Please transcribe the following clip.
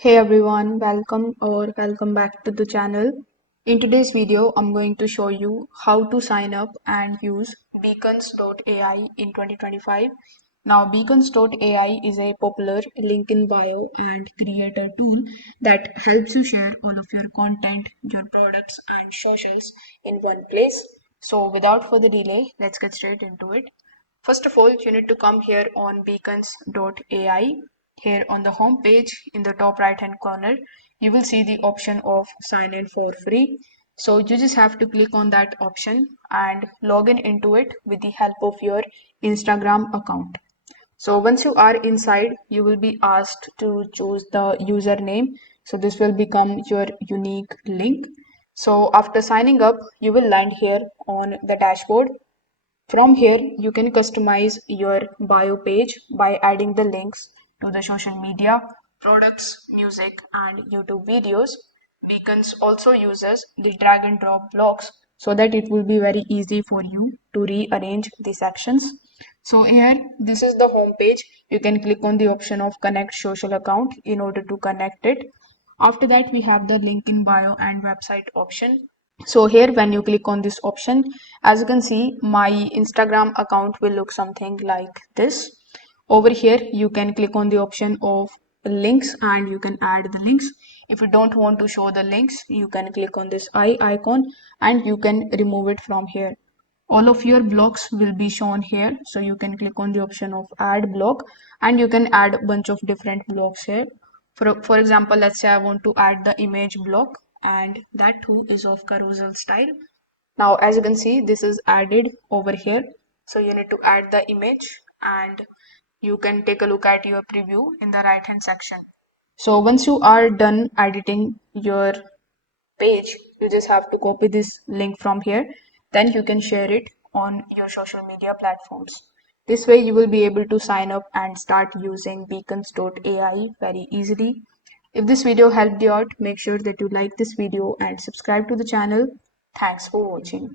Hey everyone, welcome back to the channel. In today's video, I'm going to show you how to sign up and use Beacons.ai in 2025. Now, Beacons.ai is a popular link in bio and creator tool that helps you share all of your content, your products, and socials in one place. So, without further delay, let's get straight into it. First of all, you need to come here on beacons.ai. Here on the home page in the top right hand corner, you will see the option of sign in for free. So you just have to click on that option and log in into it with the help of your Instagram account. So once you are inside, you will be asked to choose the username. So this will become your unique link. So after signing up, you will land here on the dashboard. From here, you can customize your bio page by adding the links to the social media, products, music, and YouTube videos. Beacons also uses the drag and drop blocks so that it will be very easy for you to rearrange the sections. So here, this is the home page. You can click on the option of connect social account in order to connect it. After that, we have the link in bio and website option. So here when you click on this option, as you can see, my Instagram account will look something like this. Over here, you can click on the option of links and you can add the links. If you don't want to show the links, you can click on this eye icon and you can remove it from here. All of your blocks will be shown here. So you can click on the option of add block and you can add a bunch of different blocks here. For example, let's say I want to add the image block and that too is of carousel style. Now, as you can see, this is added over here. So you need to add the image and you can take a look at your preview in the right hand section. So once you are done editing your page, you just have to copy this link from here. Then you can share it on your social media platforms. This way you will be able to sign up and start using beacons.ai very easily. If this video helped you out, make sure that you like this video and subscribe to the channel. Thanks for watching.